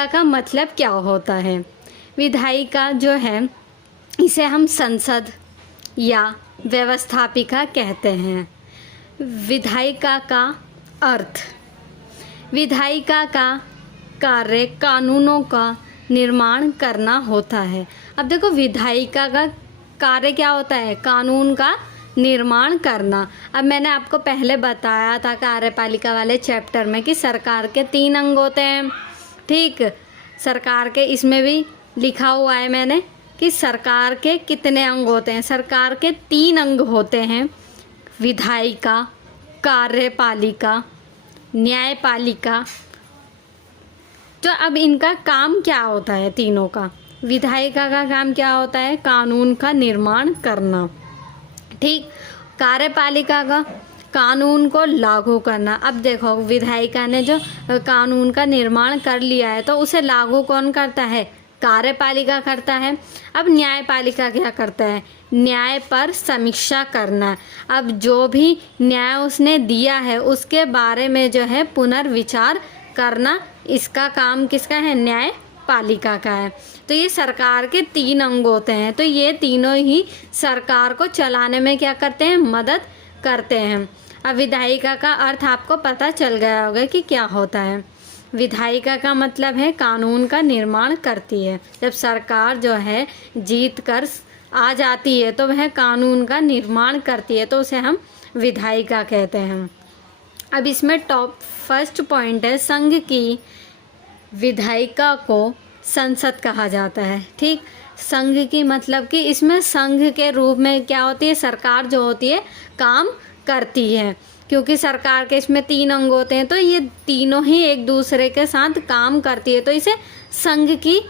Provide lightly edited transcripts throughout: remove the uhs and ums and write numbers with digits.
विधायिका का मतलब क्या होता है? विधायिका जो है इसे हम संसद या व्यवस्थापिका कहते हैं। विधायिका का अर्थ, विधायिका का कार्य कानूनों का निर्माण करना होता है। अब देखो विधायिका का कार्य क्या होता है? कानून का निर्माण करना। अब मैंने आपको पहले बताया था कार्यपालिका वाले चैप्टर में कि सरकार के 3 अंग होते हैं। ठीक, सरकार के इसमें भी लिखा हुआ है मैंने कि सरकार के कितने अंग होते हैं। सरकार के 3 अंग होते हैं, विधायिका, कार्यपालिका, न्यायपालिका। तो अब इनका काम क्या होता है तीनों का? विधायिका का काम क्या होता है? कानून का निर्माण करना। ठीक, कार्यपालिका का कानून को लागू करना। अब देखो विधायिका ने जो कानून का निर्माण कर लिया है तो उसे लागू कौन करता है? कार्यपालिका करता है। अब न्यायपालिका क्या करता है? न्याय पर समीक्षा करना। अब जो भी न्याय उसने दिया है उसके बारे में जो है पुनर्विचार करना, इसका काम किसका है? न्यायपालिका का है। तो ये सरकार के 3 अंग होते हैं। तो ये तीनों ही सरकार को चलाने में क्या करते हैं? मदद करते हैं। अब विधायिका का अर्थ आपको पता चल गया होगा कि क्या होता है। विधायिका का मतलब है कानून का निर्माण करती है। जब सरकार जो है जीत कर आ जाती है तो वह कानून का निर्माण करती है, तो उसे हम विधायिका कहते हैं। अब इसमें फर्स्ट पॉइंट है, संघ की विधायिका को संसद कहा जाता है। ठीक, संघ की मतलब कि इसमें संघ के रूप में क्या होती है? सरकार जो होती है काम करती है, क्योंकि सरकार के इसमें 3 अंग होते हैं तो ये तीनों ही एक दूसरे के साथ काम करती है, तो इसे संघ की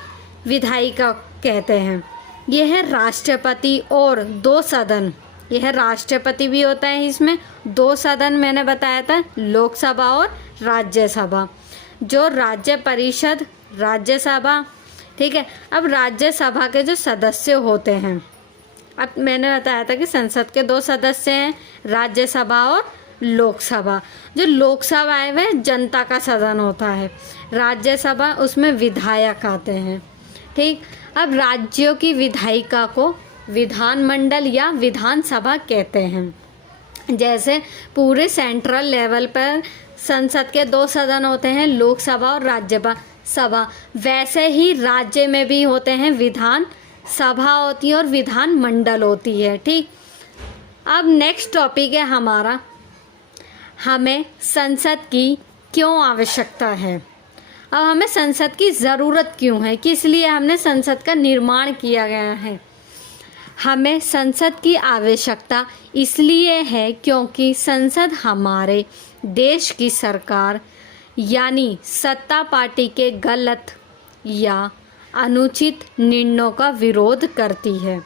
विधायिका कहते हैं। यह है राष्ट्रपति और 2 सदन। यह राष्ट्रपति भी होता है, इसमें 2 सदन मैंने बताया था, लोकसभा और राज्यसभा। जो राज्य परिषद, राज्यसभा, ठीक है। अब राज्यसभा के जो सदस्य होते हैं, अब मैंने बताया था कि संसद के 2 सदस्य हैं, राज्यसभा और लोकसभा। जो लोकसभा है वह जनता का सदन होता है, राज्यसभा उसमें विधायक आते हैं। ठीक, अब राज्यों की विधायिका को विधानमंडल या विधानसभा कहते हैं। जैसे पूरे सेंट्रल लेवल पर संसद के 2 सदन होते हैं, लोकसभा और राज्यसभा, वैसे ही राज्य में भी होते हैं, विधान सभा होती है और विधानमंडल होती है। ठीक, अब नेक्स्ट टॉपिक है हमारा, हमें संसद की क्यों आवश्यकता है। अब हमें संसद की ज़रूरत क्यों है, किस लिए हमने संसद का निर्माण किया गया है। हमें संसद की आवश्यकता इसलिए है क्योंकि संसद हमारे देश की सरकार यानी सत्ता पार्टी के गलत या अनुचित निर्णयों का विरोध करती है।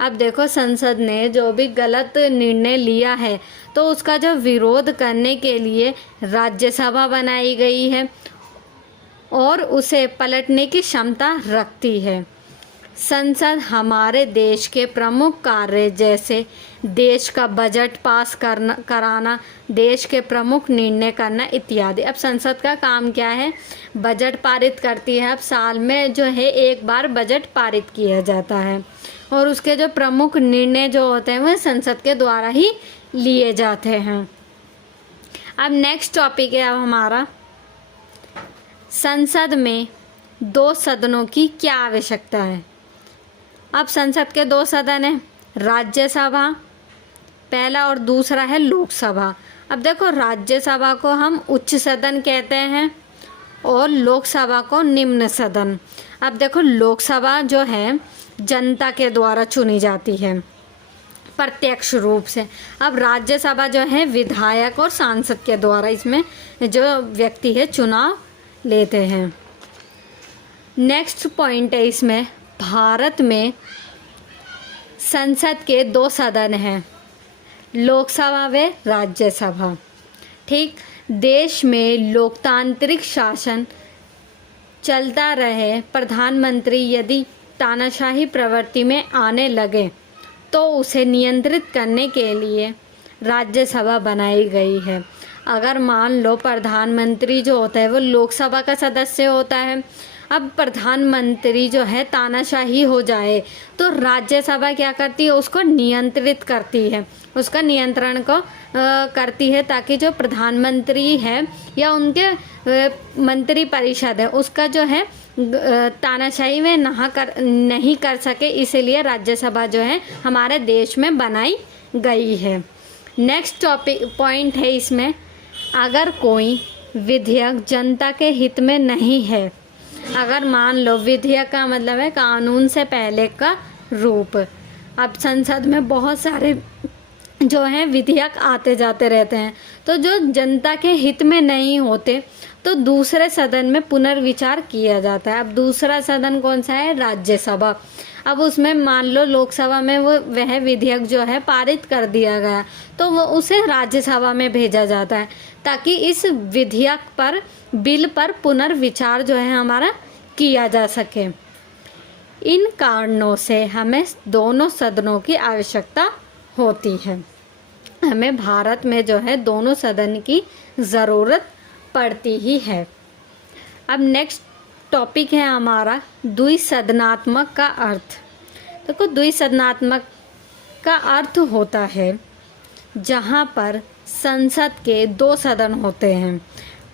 अब देखो संसद ने जो भी गलत निर्णय लिया है तो उसका जो विरोध करने के लिए राज्यसभा बनाई गई है और उसे पलटने की क्षमता रखती है। संसद हमारे देश के प्रमुख कार्य जैसे देश का बजट पास कराना, देश के प्रमुख निर्णय करना इत्यादि। अब संसद का काम क्या है? बजट पारित करती है। अब साल में जो है 1 बार बजट पारित किया जाता है और उसके जो प्रमुख निर्णय जो होते हैं वह संसद के द्वारा ही लिए जाते हैं। अब नेक्स्ट टॉपिक है अब हमारा, संसद में 2 सदनों की क्या आवश्यकता है। अब संसद के 2 सदन हैं, राज्यसभा पहला और दूसरा है लोकसभा। अब देखो राज्यसभा को हम उच्च सदन कहते हैं और लोकसभा को निम्न सदन। अब देखो लोकसभा जो है जनता के द्वारा चुनी जाती है प्रत्यक्ष रूप से। अब राज्यसभा जो है विधायक और सांसद के द्वारा इसमें जो व्यक्ति है चुनाव लेते हैं। नेक्स्ट पॉइंट है इसमें, भारत में संसद के 2 सदन हैं, लोकसभा व राज्यसभा। ठीक, देश में लोकतांत्रिक शासन चलता रहे, प्रधानमंत्री यदि तानाशाही प्रवृत्ति में आने लगे तो उसे नियंत्रित करने के लिए राज्यसभा बनाई गई है। अगर मान लो प्रधानमंत्री जो होता है वो लोकसभा का सदस्य होता है अब प्रधानमंत्री जो है तानाशाही हो जाए तो राज्यसभा क्या करती है, उसको नियंत्रित करती है, उसका नियंत्रण को करती है, ताकि जो प्रधानमंत्री है या उनके मंत्री परिषद है उसका जो है तानाशाही में नहीं कर सके, इसीलिए राज्यसभा जो है हमारे देश में बनाई गई है। नेक्स्ट टॉपिक पॉइंट है इसमें, अगर कोई विधेयक जनता के हित में नहीं है, अगर मान लो विधेयक का मतलब है कानून से पहले का रूप। अब संसद में बहुत सारे जो है विधेयक आते जाते रहते हैं, तो जो जनता के हित में नहीं होते तो दूसरे सदन में पुनर्विचार किया जाता है। अब दूसरा सदन कौन सा है, राज्यसभा। अब उसमें मान लो लोकसभा में वह विधेयक जो है पारित कर दिया गया, तो वो उसे राज्यसभा में भेजा जाता है, ताकि इस विधेयक पर, बिल पर पुनर्विचार जो है हमारा किया जा सके। इन कारणों से हमें दोनों सदनों की आवश्यकता होती है। हमें भारत में जो है दोनों सदन की ज़रूरत पड़ती ही है। अब नेक्स्ट टॉपिक है हमारा द्विसदनात्मक का अर्थ। देखो, द्विसदनात्मक का अर्थ होता है जहाँ पर संसद के दो सदन होते हैं,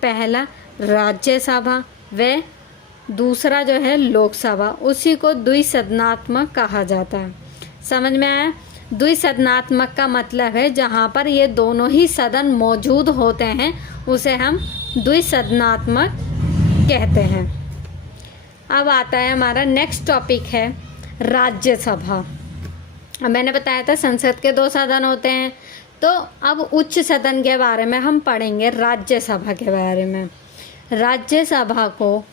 पहला राज्यसभा व दूसरा जो है लोकसभा, उसी को द्विसदनात्मक कहा जाता है। समझ में आया? द्विसदनात्मक का मतलब है जहाँ पर ये दोनों ही सदन मौजूद होते हैं, उसे हम द्विसदनात्मक कहते हैं। अब आता है हमारा नेक्स्ट टॉपिक है राज्यसभा। अब मैंने बताया था संसद के दो सदन होते हैं, तो अब उच्च सदन के बारे में हम पढ़ेंगे, राज्यसभा के बारे में। राज्यसभा को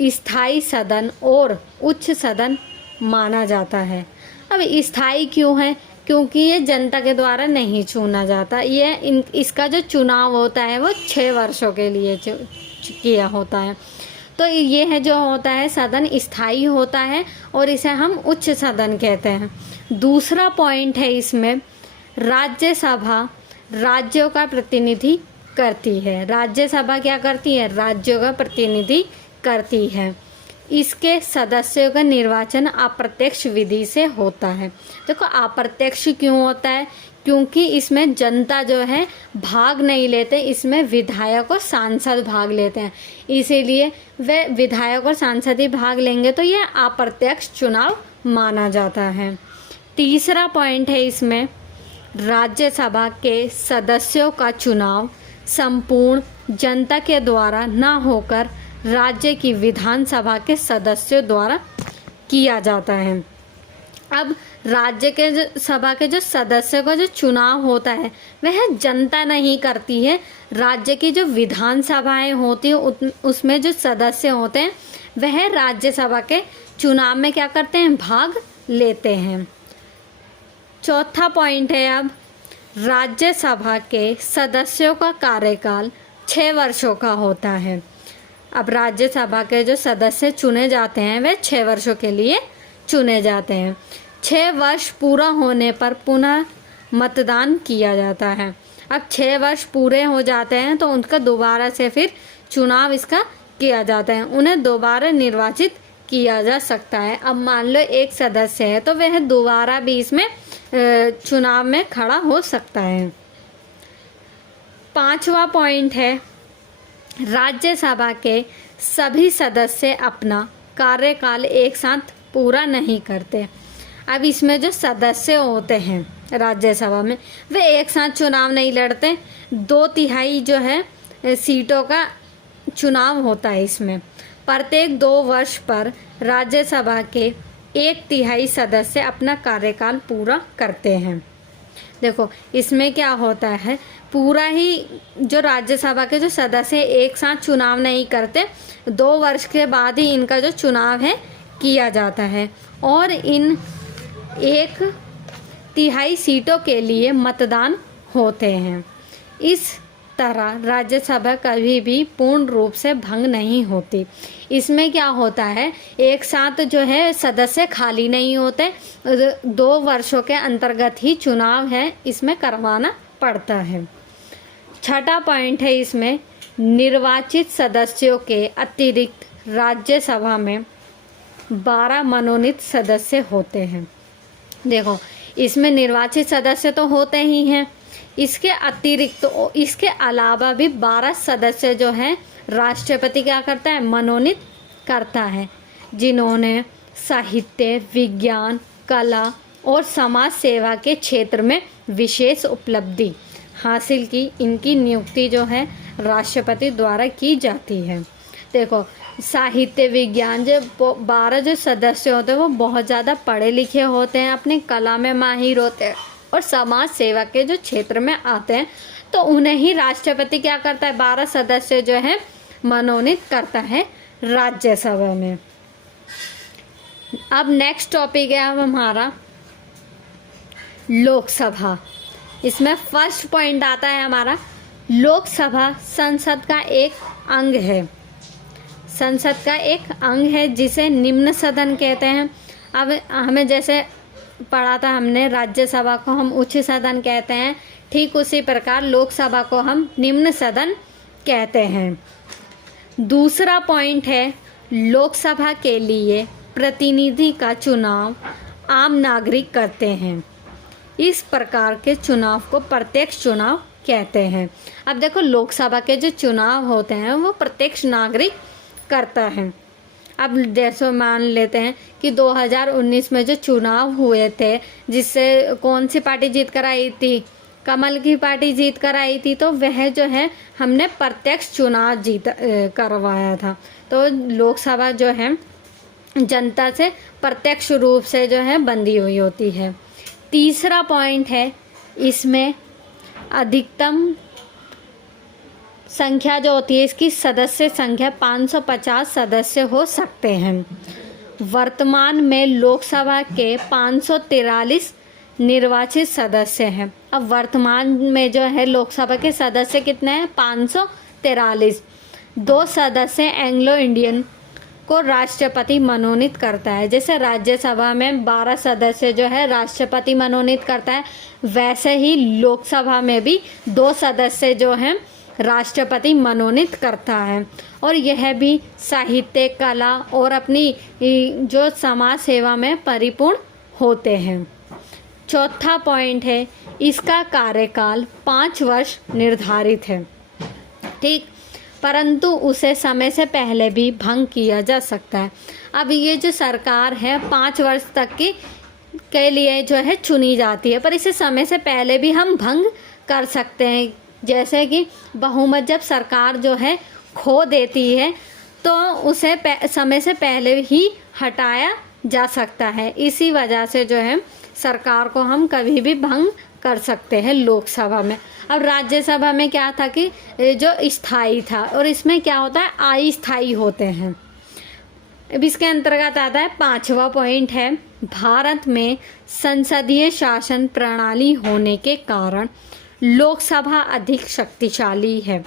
स्थायी सदन और उच्च सदन माना जाता है। अब स्थायी क्यों है? क्योंकि ये जनता के द्वारा नहीं चुना जाता। इसका जो चुनाव होता है वो 6 वर्षों के लिए किया होता है। तो ये है जो होता है सदन स्थायी होता है और इसे हम उच्च सदन कहते हैं। दूसरा पॉइंट है इसमें, राज्यसभा राज्यों का प्रतिनिधि करती है। राज्यसभा क्या करती है? राज्यों का प्रतिनिधि करती है। इसके सदस्यों का निर्वाचन अप्रत्यक्ष विधि से होता है। देखो, अप्रत्यक्ष क्यों होता है? क्योंकि इसमें जनता जो है भाग नहीं लेते, इसमें विधायक और सांसद भाग लेते हैं, इसीलिए वे विधायक और सांसद ही भाग लेंगे, तो यह अप्रत्यक्ष चुनाव माना जाता है। तीसरा पॉइंट है इसमें, राज्यसभा के सदस्यों का चुनाव संपूर्ण जनता के द्वारा न होकर राज्य की विधानसभा के सदस्यों द्वारा किया जाता है। अब राज्य के सभा के जो सदस्यों का जो चुनाव होता है वह जनता नहीं करती है, राज्य की जो विधानसभाएं होती है उसमें जो सदस्य होते हैं वह राज्यसभा के चुनाव में क्या करते हैं? भाग लेते हैं। चौथा पॉइंट है, अब राज्यसभा के सदस्यों का कार्यकाल 6 वर्षों का होता है। अब राज्यसभा के जो सदस्य चुने जाते हैं वे 6 वर्षों के लिए चुने जाते हैं। 6 वर्ष पूरा होने पर पुनः मतदान किया जाता है। अब 6 वर्ष पूरे हो जाते हैं तो उनका दोबारा से फिर चुनाव इसका किया जाता है, उन्हें दोबारा निर्वाचित किया जा सकता है। अब मान लो एक सदस्य है तो वह दोबारा भी इसमें चुनाव में खड़ा हो सकता है। 5वां पॉइंट है, राज्यसभा के सभी सदस्य अपना कार्यकाल एक साथ पूरा नहीं करते। अब इसमें जो सदस्य होते हैं राज्यसभा में वे एक साथ चुनाव नहीं लड़ते, 2/3 जो है सीटों का चुनाव होता है। इसमें प्रत्येक 2 वर्ष पर राज्यसभा के 1/3 सदस्य अपना कार्यकाल पूरा करते हैं। देखो, इसमें क्या होता है, पूरा ही जो राज्यसभा के जो सदस्य एक साथ चुनाव नहीं करते, 2 वर्ष के बाद ही इनका जो चुनाव है किया जाता है और इन 1/3 सीटों के लिए मतदान होते हैं। इस तरह राज्यसभा कभी भी पूर्ण रूप से भंग नहीं होती। इसमें क्या होता है, एक साथ जो है सदस्य खाली नहीं होते, 2 वर्षों के अंतर्गत ही चुनाव है इसमें करवाना पड़ता है। 6वां पॉइंट है इसमें, निर्वाचित सदस्यों के अतिरिक्त राज्यसभा में 12 मनोनीत सदस्य होते हैं। देखो, इसमें निर्वाचित सदस्य तो होते ही हैं, इसके अतिरिक्त तो इसके अलावा भी 12 सदस्य जो हैं राष्ट्रपति क्या करता है, मनोनीत करता है, जिन्होंने साहित्य, विज्ञान, कला और समाज सेवा के क्षेत्र में विशेष उपलब्धि हासिल की। इनकी नियुक्ति जो है राष्ट्रपति द्वारा की जाती है। देखो, साहित्य, विज्ञान, जो 12 जो सदस्य होते हैं वो बहुत ज़्यादा पढ़े लिखे होते हैं, अपनी कला में माहिर होते हैं और समाज सेवा के जो क्षेत्र में आते हैं, तो उन्हें ही राष्ट्रपति क्या करता है, 12 सदस्य जो है मनोनीत करता है राज्यसभा में। अब नेक्स्ट टॉपिक है अब हमारा लोकसभा। इसमें फर्स्ट पॉइंट आता है हमारा, लोकसभा संसद का एक अंग है। संसद का एक अंग है जिसे निम्न सदन कहते हैं। अब हमें जैसे पढ़ा था हमने, राज्यसभा को हम उच्च सदन कहते हैं, ठीक उसी प्रकार लोकसभा को हम निम्न सदन कहते हैं। दूसरा पॉइंट है, लोकसभा के लिए प्रतिनिधि का चुनाव आम नागरिक करते हैं। इस प्रकार के चुनाव को प्रत्यक्ष चुनाव कहते हैं। अब देखो, लोकसभा के जो चुनाव होते हैं वो प्रत्यक्ष नागरिक करता है। अब जैसे मान लेते हैं कि 2019 में जो चुनाव हुए थे, जिससे कौन सी पार्टी जीत कर आई थी, कमल की पार्टी जीत कर आई थी, तो वह जो है हमने प्रत्यक्ष चुनाव करवाया था। तो लोकसभा जो है जनता से प्रत्यक्ष रूप से जो है बंधी हुई होती है। तीसरा पॉइंट है, इसमें अधिकतम संख्या जो होती है, इसकी सदस्य संख्या 550 सदस्य हो सकते हैं। वर्तमान में लोकसभा के 543 निर्वाचित सदस्य हैं। अब वर्तमान में जो है लोकसभा के सदस्य कितने हैं, 543। 2 सदस्य एंग्लो इंडियन को राष्ट्रपति मनोनीत करता है। जैसे राज्यसभा में 12 सदस्य जो है राष्ट्रपति मनोनीत करता है, वैसे ही लोकसभा में भी 2 सदस्य जो हैं राष्ट्रपति मनोनीत करता है। और यह भी साहित्य, कला और अपनी जो समाज सेवा में परिपूर्ण होते हैं। चौथा पॉइंट है, इसका कार्यकाल 5 वर्ष निर्धारित है, ठीक, परंतु उसे समय से पहले भी भंग किया जा सकता है। अब ये जो सरकार है 5 वर्ष तक के लिए जो है चुनी जाती है, पर इसे समय से पहले भी हम भंग कर सकते हैं। जैसे कि बहुमत जब सरकार जो है खो देती है तो उसे समय से पहले ही हटाया जा सकता है। इसी वजह से जो है सरकार को हम कभी भी भंग कर सकते हैं लोकसभा में। अब राज्यसभा में क्या था कि जो स्थायी था, और इसमें क्या होता है, अस्थायी होते हैं। अब इसके अंतर्गत आता है 5वां पॉइंट है, भारत में संसदीय शासन प्रणाली होने के कारण लोकसभा अधिक शक्तिशाली है।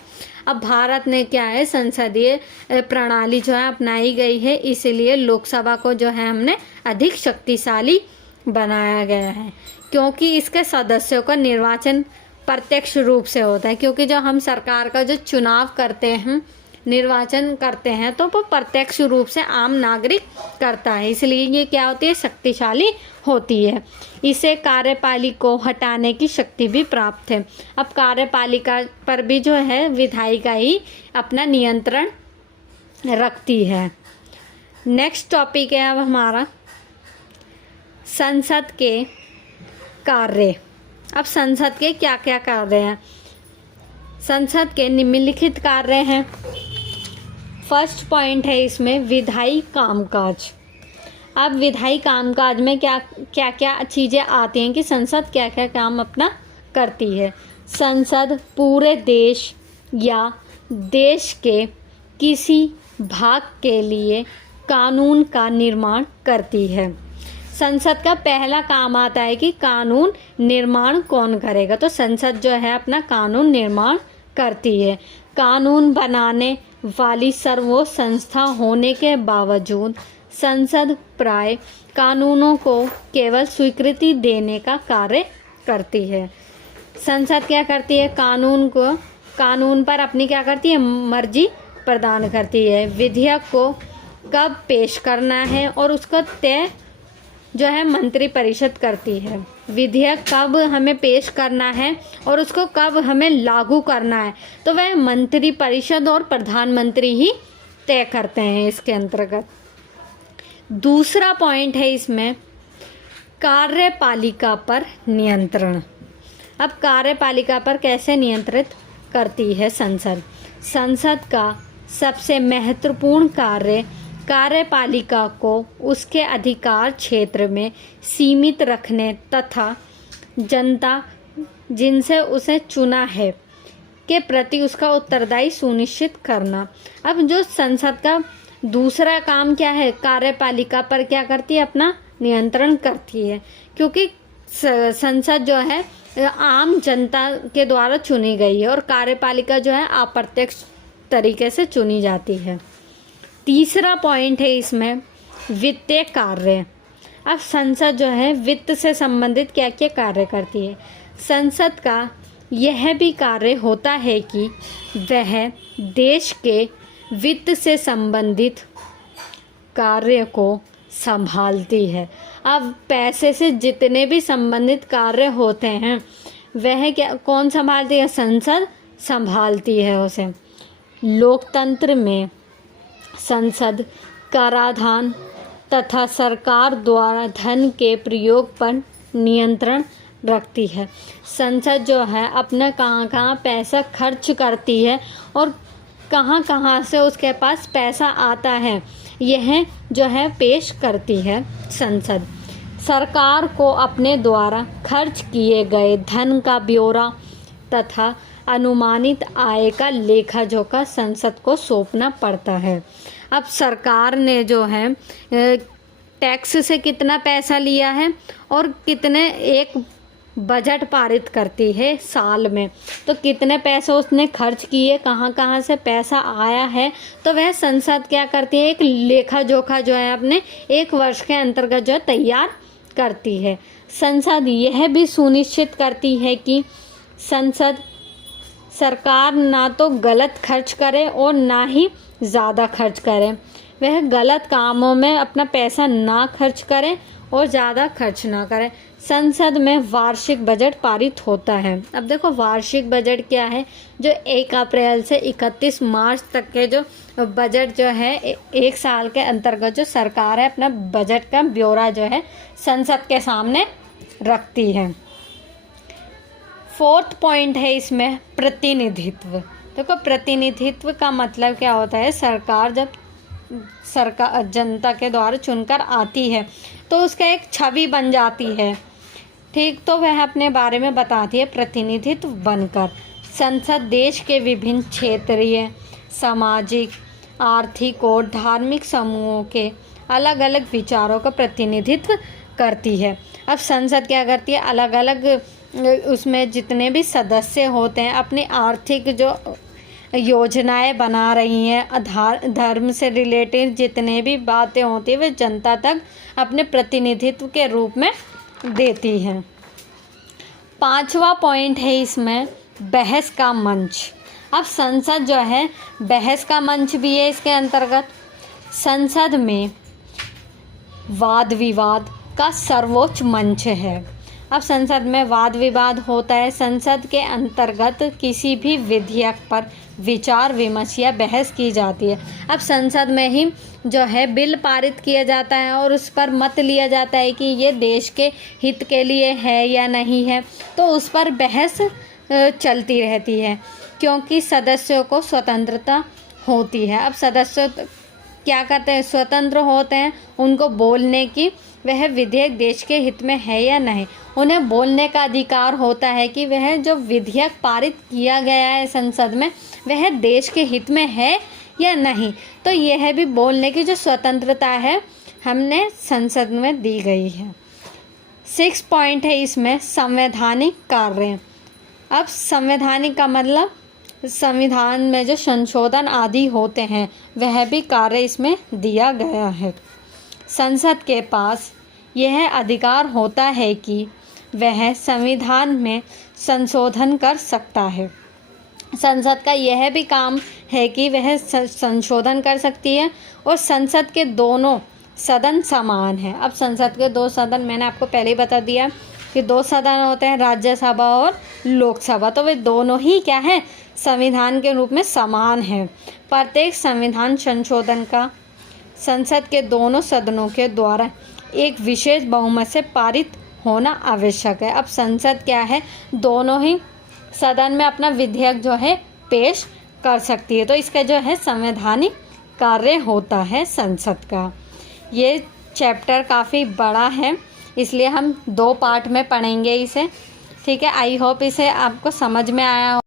अब भारत ने क्या है, संसदीय प्रणाली जो है अपनाई गई है, इसलिए लोकसभा को जो है हमने अधिक शक्तिशाली बनाया गया है, क्योंकि इसके सदस्यों का निर्वाचन प्रत्यक्ष रूप से होता है। क्योंकि जो हम सरकार का जो चुनाव करते हैं, निर्वाचन करते हैं, तो वो प्रत्यक्ष रूप से आम नागरिक करता है, इसलिए ये क्या होती है, शक्तिशाली होती है। इसे कार्यपालिका को हटाने की शक्ति भी प्राप्त है। अब कार्यपालिका पर भी जो है विधायिका ही अपना नियंत्रण रखती है। नेक्स्ट टॉपिक है अब हमारा संसद के कार्य। अब संसद के क्या क्या कार्य हैं? संसद के निम्नलिखित कार्य हैं। फर्स्ट पॉइंट है इसमें विधायी कामकाज। अब विधायी कामकाज में क्या क्या चीज़ें आती हैं कि संसद क्या क्या काम अपना करती है। संसद पूरे देश या देश के किसी भाग के लिए कानून का निर्माण करती है। संसद का पहला काम आता है कि कानून निर्माण कौन करेगा, तो संसद जो है अपना कानून निर्माण करती है। कानून बनाने वाली सर्वोच्च संस्था होने के बावजूद संसद प्राय कानूनों को केवल स्वीकृति देने का कार्य करती है। संसद क्या करती है, कानून पर अपनी क्या करती है, मर्जी प्रदान करती है। विधेयक को कब पेश करना है और उसका तय जो है मंत्रिपरिषद करती है। विधेयक कब हमें पेश करना है और उसको कब हमें लागू करना है तो वह मंत्रिपरिषद और प्रधानमंत्री ही तय करते हैं इसके अंतर्गत। दूसरा पॉइंट है इसमें कार्यपालिका पर नियंत्रण। अब कार्यपालिका पर कैसे नियंत्रित करती है संसद? संसद का सबसे महत्वपूर्ण कार्य कार्यपालिका को उसके अधिकार क्षेत्र में सीमित रखने तथा जनता जिनसे उसे चुना है के प्रति उसका उत्तरदायी सुनिश्चित करना। अब जो संसद का दूसरा काम क्या है, कार्यपालिका पर क्या करती है, अपना नियंत्रण करती है, क्योंकि संसद जो है आम जनता के द्वारा चुनी गई है और कार्यपालिका जो है अप्रत्यक्ष तरीके से चुनी जाती है। तीसरा पॉइंट है इसमें वित्तीय कार्य। अब संसद जो है वित्त से संबंधित क्या क्या कार्य करती है? संसद का यह भी कार्य होता है कि वह देश के वित्त से संबंधित कार्य को संभालती है। अब पैसे से जितने भी संबंधित कार्य होते हैं वह क्या कौन संभालती है? संसद संभालती है उसे। लोकतंत्र में संसद कराधान तथा सरकार द्वारा धन के प्रयोग पर नियंत्रण रखती है। संसद जो है अपना कहाँ कहाँ पैसा खर्च करती है और कहाँ कहाँ से उसके पास पैसा आता है यह जो है पेश करती है संसद। सरकार को अपने द्वारा खर्च किए गए धन का ब्यौरा तथा अनुमानित आय का लेखा जोखा संसद को सौंपना पड़ता है। अब सरकार ने जो है टैक्स से कितना पैसा लिया है और कितने एक बजट पारित करती है साल में, तो कितने पैसे उसने खर्च किए, कहाँ कहाँ से पैसा आया है, तो वह संसद क्या करती है, एक लेखा जोखा जो है अपने एक वर्ष के अंतर्गत जो है तैयार करती है। संसद यह भी सुनिश्चित करती है कि संसद सरकार ना तो गलत खर्च करे और ना ही ज़्यादा खर्च करे। वह गलत कामों में अपना पैसा ना खर्च करे और ज़्यादा खर्च ना करे। संसद में वार्षिक बजट पारित होता है। अब देखो वार्षिक बजट क्या है, जो 1 अप्रैल से 31 मार्च तक के जो बजट जो है एक साल के अंतर्गत जो सरकार है अपना बजट का ब्यौरा जो है संसद के सामने रखती है। 4th पॉइंट है इसमें प्रतिनिधित्व। देखो प्रतिनिधित्व का मतलब क्या होता है, सरकार जब सरकार जनता के द्वारा चुनकर आती है तो उसका एक छवि बन जाती है, ठीक, तो वह अपने बारे में बताती है प्रतिनिधित्व बनकर। संसद देश के विभिन्न क्षेत्रीय, सामाजिक, आर्थिक और धार्मिक समूहों के अलग अलग विचारों का प्रतिनिधित्व करती है। अब संसद क्या करती है, अलग अलग उसमें जितने भी सदस्य होते हैं अपनी आर्थिक जो योजनाएं बना रही हैं, धर्म से रिलेटेड जितने भी बातें होती हैं वे जनता तक अपने प्रतिनिधित्व के रूप में देती हैं। 5वां पॉइंट है इसमें बहस का मंच। अब संसद जो है बहस का मंच भी है इसके अंतर्गत। संसद में वाद विवाद का सर्वोच्च मंच है। अब संसद में वाद विवाद होता है। संसद के अंतर्गत किसी भी विधेयक पर विचार विमर्श या बहस की जाती है। अब संसद में ही जो है बिल पारित किया जाता है और उस पर मत लिया जाता है कि ये देश के हित के लिए है या नहीं है, तो उस पर बहस चलती रहती है क्योंकि सदस्यों को स्वतंत्रता होती है। अब सदस्य क्या करते हैं, स्वतंत्र होते हैं उनको बोलने की, वह विधेयक देश के हित में है या नहीं, उन्हें बोलने का अधिकार होता है कि वह जो विधेयक पारित किया गया है संसद में वह देश के हित में है या नहीं। तो यह भी बोलने की जो स्वतंत्रता है हमने संसद में दी गई है। 6 पॉइंट है इसमें संवैधानिक कार्य। अब संवैधानिक का मतलब संविधान में जो संशोधन आदि होते हैं वह भी कार्य इसमें दिया गया है। संसद के पास यह अधिकार होता है कि वह संविधान में संशोधन कर सकता है। संसद का यह भी काम है कि वह संशोधन कर सकती है और संसद के दोनों सदन समान हैं। अब संसद के दो सदन मैंने आपको पहले ही बता दिया कि दो सदन होते हैं, राज्यसभा और लोकसभा। तो वे दोनों ही क्या है, संविधान के रूप में समान हैं। प्रत्येक संविधान संशोधन का संसद के दोनों सदनों के द्वारा एक विशेष बहुमत से पारित होना आवश्यक है। अब संसद क्या है, दोनों ही सदन में अपना विधेयक जो है पेश कर सकती है। तो इसका जो है संवैधानिक कार्य होता है संसद का। ये चैप्टर काफ़ी बड़ा है, इसलिए हम 2 पार्ट में पढ़ेंगे इसे। ठीक है, आई होप इसे आपको समझ में आया हो।